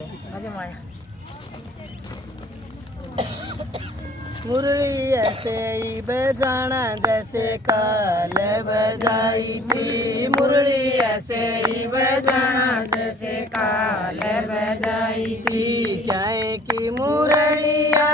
मुरली ऐसे ही बजाना जैसे काल बजाई थी। मुरली ऐसे ही बजाना जैसे काल बजाई थी। क्या है कि मुरलिया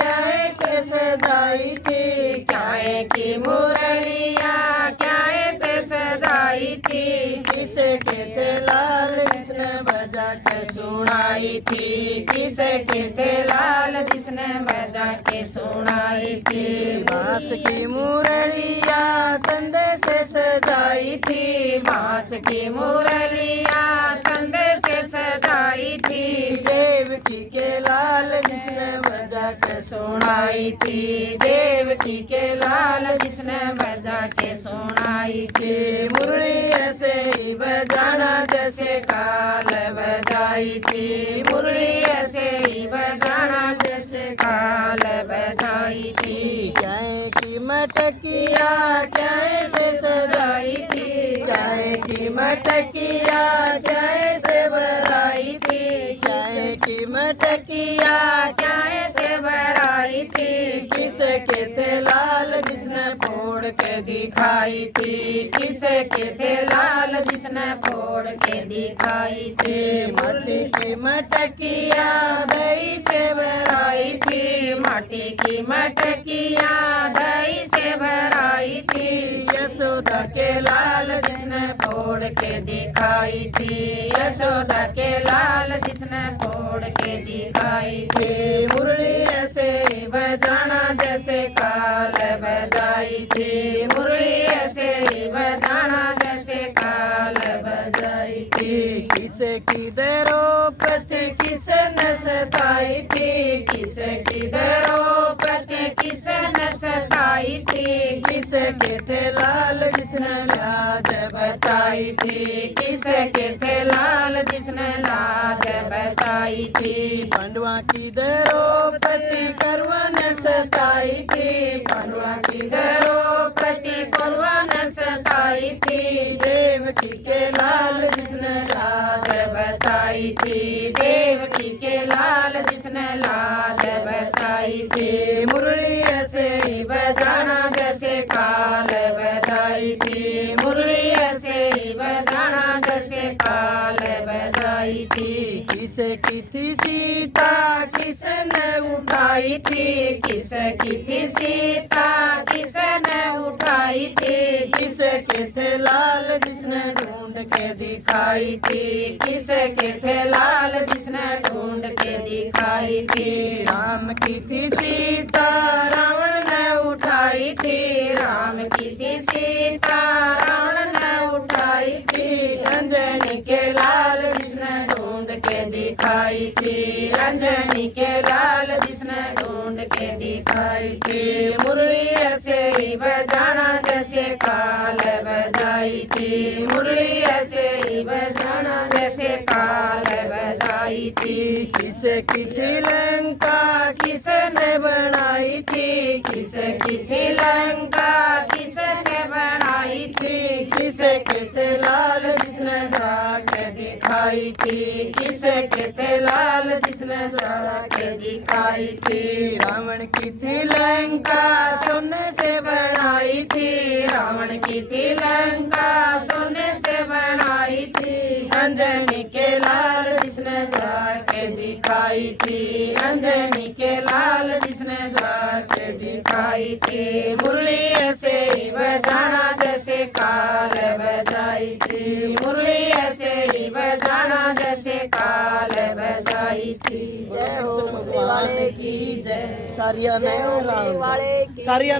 क्या ऐसे सजाई थी। क्या है कि मुरलिया क्या ऐसे सजाई थी। किसे के थे लाल जिसने बजा के सुनाई थी। किसे के थे लाल जिसने बजा के सुनाई थी। बांस की मुरलिया चंदे से सजाई थी। बांस की मुरलिया चंदे से सजाई थी। देवकी के लाल जिसने बजा के सुनाई थी। देवकी के लाल जिसने बजा के सुनाई थी। मुरली ऐसे ही बजाना जैसे काल बजाई थी। मुरली ऐसे ही बजाना जैसे काल बजाई थी। क्या है कि मटकिया क्या ऐसे सजाई थी। क्या है कि मटकिया क्या ऐसे भराई थी। क्या है कि मटकिया क्या ऐसे भराई थी। किसे के थे लाल जिसने फोड़ के दिखाई थी। किसे के थे लाल जिसने फोड़ के दिखाई थी। माटी की मटकिया दही से भराई थी। माटी की मटकिया दही से भराई थी। यशोदा के लाल जिसने फोड़ के दिखाई थी। यशोदा के लाल जिसने फोड़ के दिखाई थी। मुरली ऐसे ही बजाना जैसे काल बजाई थी। मुरली ऐसे ही बजाना जैसे काल बजाई थी। किसे की द्रौपदी किसने सताई थी। किसे की द्रौपदी किसने सताई थी। किसे के थे लाल जिसने लाज बचाई थी। किसे के थे लाल जिसने लाज बचाई थी। पांडवा की द्रौपदी कौरवा ने सताई थी। पांडवा की द्रौपदी कौरवा ने सताई थी। देवकी के लाल जिसने लाज बचाई थी। देवकी के लाल जिसने लाज बचाई थी। मुरली ऐसे ही बजाना जैसे काल बजाई थी। मुरली ऐसे ही बजाना जैसे काल बजाई थी। किसे की थी सीता किसने उठाई थी। किसे की थी सीता किसने उठाई थी। किसे के थे लाल जिसने ढूंढ के दिखाई थी। किसे के थे लाल जिसने ढूंढ के दिखाई थी। राम की थी सीता रावण ने उठाई थी। राम की थी सीता रावण ने उठाई थी। अंजनी के लाल जिसने ढूंढ के दिखाई थी। अंजनी के लाल जिसने ढूंढ के दिखाई थी। मुरली ऐसे ही बजाना जैसे काल बजाई थी। मुरली ऐसे ही बजाना जैसे काल बजाई थी। किसे की थी लंका किसने बनाई थी। किसे की थी लंका किसने बनाई थी। किसे के थे लाल जिसने जाके दिखाई थी। किसे के थे लाल जिसने जाके दिखाई थी। रावण की थी लंका सोने से बनाई थी। रावण की थी लंका सोने से बनाई थी। अंजनी के लाल जिसने जाके दिखाई थी। अंजनी के लाल जिसने जाके दिखाई थी। मुरली ऐसे ही बजाना जैसे काल बजाई थी। मुरली ऐसे ही बजाना जैसे काल बजाई थी। जय हो मुरली वाले की जय। सारिया ने सारिया